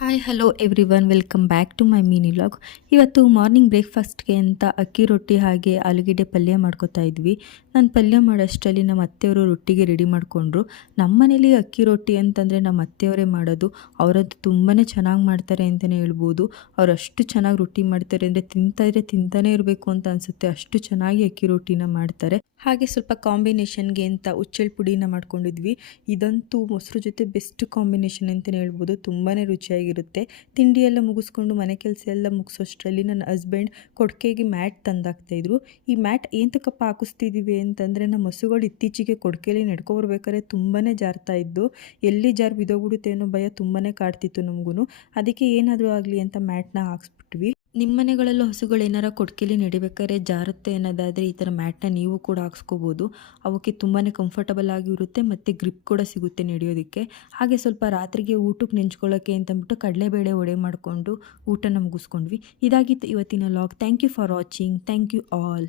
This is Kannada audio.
Hi hello everyone welcome back to my mini vlog. ಇವತ್ತು ಮಾರ್ನಿಂಗ್ ಬ್ರೇಕ್ಫಾಸ್ಟ್ಗೆ ಅಂತ ಅಕ್ಕಿ ರೊಟ್ಟಿ ಹಾಗೆ ಆಲೂಗೆಡ್ಡೆ ಪಲ್ಯ ಮಾಡ್ಕೊತಾ ಇದ್ವಿ. ನಾನು ಪಲ್ಯ ಮಾಡೋಷ್ಟರಲ್ಲಿ ನಮ್ಮ ಅತ್ತೆಯವರು ರೊಟ್ಟಿಗೆ ರೆಡಿ ಮಾಡಿಕೊಂಡ್ರು. ನಮ್ಮ ಮನೇಲಿ ಅಕ್ಕಿ ರೊಟ್ಟಿ ಅಂತಂದರೆ ನಮ್ಮ ಅತ್ತೆಯವರೇ ಮಾಡೋದು. ಅವರದ್ದು ತುಂಬಾ ಚೆನ್ನಾಗಿ ಮಾಡ್ತಾರೆ ಅಂತಲೇ ಹೇಳ್ಬೋದು. ಅವ್ರು ಅಷ್ಟು ಚೆನ್ನಾಗಿ ರೊಟ್ಟಿ ಮಾಡ್ತಾರೆ ಅಂದರೆ ತಿಂತಾನೇ ಇರಬೇಕು ಅಂತ ಅನಿಸುತ್ತೆ, ಅಷ್ಟು ಚೆನ್ನಾಗಿ ಅಕ್ಕಿ ರೊಟ್ಟಿನ ಮಾಡ್ತಾರೆ. ಹಾಗೆ ಸ್ವಲ್ಪ ಕಾಂಬಿನೇಷನ್ಗೆ ಅಂತ ಉಚ್ಚೆಳ್ಳು ಪುಡಿನ ಮಾಡ್ಕೊಂಡಿದ್ವಿ. ಇದಂತೂ ಮೊಸರು ಜೊತೆ ಬೆಸ್ಟ್ ಕಾಂಬಿನೇಷನ್ ಅಂತಲೇ ಹೇಳ್ಬೋದು. ತುಂಬಾ ರುಚಿಯಾಗಿರುತ್ತೆ. ತಿಂಡಿ ಎಲ್ಲ ಮುಗಿಸ್ಕೊಂಡು ಮನೆ ಕೆಲಸ ಎಲ್ಲ ಮುಗಿಸೋಷ್ಟರಲ್ಲಿ ನನ್ನ ಹಸ್ಬೆಂಡ್ ಕೊಡ್ಕೆಗೆ ಮ್ಯಾಟ್ ತಂದಾಕ್ತಾಯಿದ್ರು. ಈ ಮ್ಯಾಟ್ ಏಂತಕ್ಕಪ್ಪ ಹಾಕಿಸ್ತಿದ್ದೀವಿ ಅಂತಂದರೆ ನಮ್ಮ ಹಸುಗಳು ಇತ್ತೀಚೆಗೆ ಕೊಡ್ಕೆಯಲ್ಲಿ ನಡ್ಕೊಬರ್ಬೇಕಾದ್ರೆ ತುಂಬಾ ಜಾರ್ತಾ ಇದ್ದು, ಎಲ್ಲಿ ಜಾರ್ ಬಿದ್ದೋಗ್ಬಿಡುತ್ತೆ ಅನ್ನೋ ಭಯ ತುಂಬಾ ಕಾಡ್ತಿತ್ತು ನಮಗೂ. ಅದಕ್ಕೆ ಏನಾದರೂ ಆಗಲಿ ಅಂತ ಮ್ಯಾಟ್ನ ಹಾಕ್ಸ್ಬಿಟ್ವಿ. ನಿಮ್ಮ ಮನೆಗಳಲ್ಲೂ ಹಸುಗಳು ಏನಾರ ಕೊಡ್ಕೆಲಿ ನಡಿಬೇಕಾದ್ರೆ ಜಾರುತ್ತೆ ಅನ್ನೋದಾದರೆ ಈ ಥರ ಮ್ಯಾಟ್ನ ನೀವು ಕೂಡ ಹಾಕ್ಸ್ಕೋಬೋದು. ಅವಕ್ಕೆ ತುಂಬಾ ಕಂಫರ್ಟಬಲ್ ಆಗಿರುತ್ತೆ ಮತ್ತು ಗ್ರಿಪ್ ಕೂಡ ಸಿಗುತ್ತೆ ನಡೆಯೋದಕ್ಕೆ. ಹಾಗೆ ಸ್ವಲ್ಪ ರಾತ್ರಿಗೆ ಊಟಕ್ಕೆ ನೆಂಚ್ಕೊಳ್ಳೋಕ್ಕೆ ಅಂತಂದ್ಬಿಟ್ಟು ಕಡಲೆಬೇಳೆ ವಡೆ ಮಾಡಿಕೊಂಡು ಊಟನ ಮುಗಿಸ್ಕೊಂಡ್ವಿ. ಇದಾಗಿತ್ತು ಇವತ್ತಿನ vlog. Thank you for watching. Thank you all.